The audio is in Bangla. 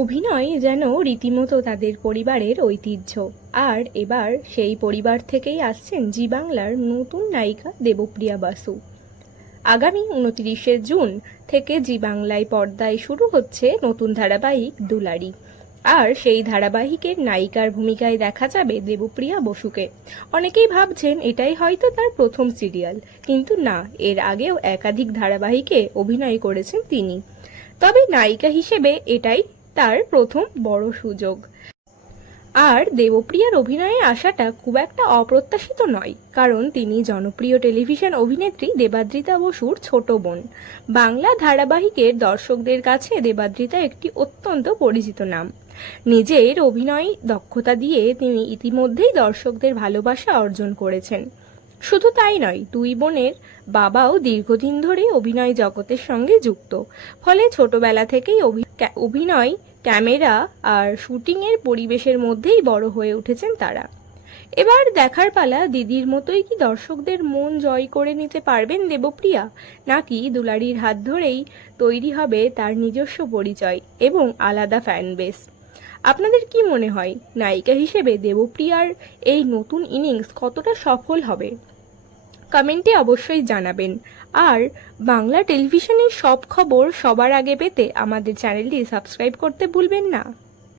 অভিনয় যেন রীতিমতো তাদের পরিবারের ঐতিহ্য। আর এবার সেই পরিবার থেকেই আসছেন জি বাংলার নতুন নায়িকা দেবপ্রিয়া বাসু। আগামী 29শে জুন থেকে জি বাংলায় পর্দায় শুরু হচ্ছে নতুন ধারাবাহিক দুলারি। আর সেই ধারাবাহিকের নায়িকার ভূমিকায় দেখা যাবে দেবপ্রিয়া বসুকে। অনেকেই ভাবছেন এটাই হয়তো তার প্রথম সিরিয়াল, কিন্তু না, এর আগেও একাধিক ধারাবাহিকে অভিনয় করেছেন তিনি। তবে নায়িকা হিসেবে এটাই তার প্রথম বড় সুযোগ। আর দেবপ্রিয়ার অভিনয়ে আসাটা খুব একটা অপ্রত্যাশিত নয়, কারণ তিনি জনপ্রিয় টেলিভিশন অভিনেত্রী দেবাদ্রিতা বসুর ছোট বোন। বাংলা ধারাবাহিকের দর্শকদের কাছে দেবাদ্রিতা একটি অত্যন্ত পরিচিত নাম। নিজের অভিনয় দক্ষতা দিয়ে তিনি ইতিমধ্যেই দর্শকদের ভালোবাসা অর্জন করেছেন। শুধু তাই নয়, দুই বোনের বাবাও দীর্ঘদিন ধরে অভিনয় জগতের সঙ্গে যুক্ত। ফলে ছোটবেলা থেকেই অভিনয়, ক্যামেরা আর শুটিংয়ের পরিবেশের মধ্যেই বড় হয়ে উঠেছেন তারা। এবার দেখার পালা, দিদির মতোই কি দর্শকদের মন জয় করে নিতে পারবেন দেবপ্রিয়া, নাকি দুলারির হাত ধরেই তৈরি হবে তার নিজস্ব পরিচয় এবং আলাদা ফ্যান বেস। আপনাদের কি মনে হয়, নায়িকা হিসেবে দেবপ্রিয়ার এই নতুন ইনিংস কতটা সফল হবে? কমেন্টে অবশ্যই জানাবেন। আর বাংলা টেলিভিশনের সব খবর সবার আগে পেতে আমাদের চ্যানেলটি সাবস্ক্রাইব করতে ভুলবেন না।